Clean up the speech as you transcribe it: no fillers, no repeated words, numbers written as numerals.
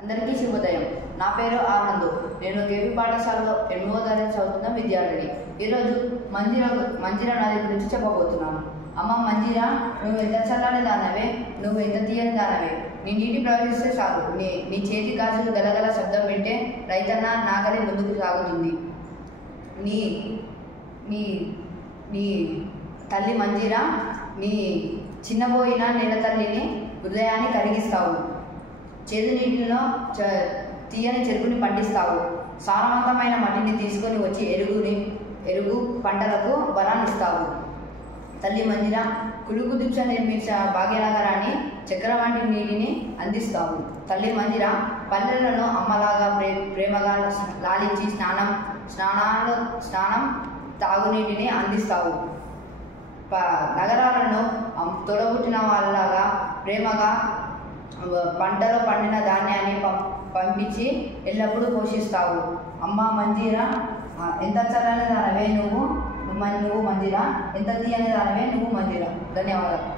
అందరికీ శుభోదయం. నా పేరు ఆనంద్. నేను కేపీ పాఠశాలలో 8వ తరగతి చదువుతున్న విద్యార్థిని. ఈరోజు మంజీరా నది గురించి చెప్పబోతున్నాను. అమ్మ మంజీరా, నువ్వు ఎంత చల్లని దానవే, నువ్వు ఎంత తీయని దానవే. నీ నీటి ప్రవహిస్తే చాలు, నీ చేతి గాజులు గలగల శబ్దం వింటే రైతన్న నాకలి ముందుకు సాగుతుంది. నీ నీ నీ తల్లి మంజీరా, నీ చిన్నబోయిన నేల తల్లిని హృదయాన్ని కరిగిస్తావు. చేదు నీటిలో తీయని చెరుకుని పండిస్తావు. సారవంతమైన మట్టిని తీసుకొని వచ్చి ఎరుగు పంటలకు బలాన్ని ఇస్తావు. తల్లి మంజీరా, కులుకు దీక్ష నిర్మించిన భాగ్యనగరాన్ని చక్కెర వంటి నీటిని అందిస్తావు. తల్లి మంజీరా, పల్లెలను అమ్మలాగా ప్రేమగా లాలించి స్నానం తాగునీటిని అందిస్తావు. నగరాలను తొడబుట్టిన వాళ్ళలాగా ప్రేమగా పంటలో పండిన ధాన్యాన్ని పంపించి ఎల్లప్పుడూ పోషిస్తావు. అమ్మ మంజీరా, ఎంత చల్లని దానవే నువ్వు మంజీరా, ఎంత తీయని దానవే నువ్వు మంజీరా. ధన్యవాదాలు.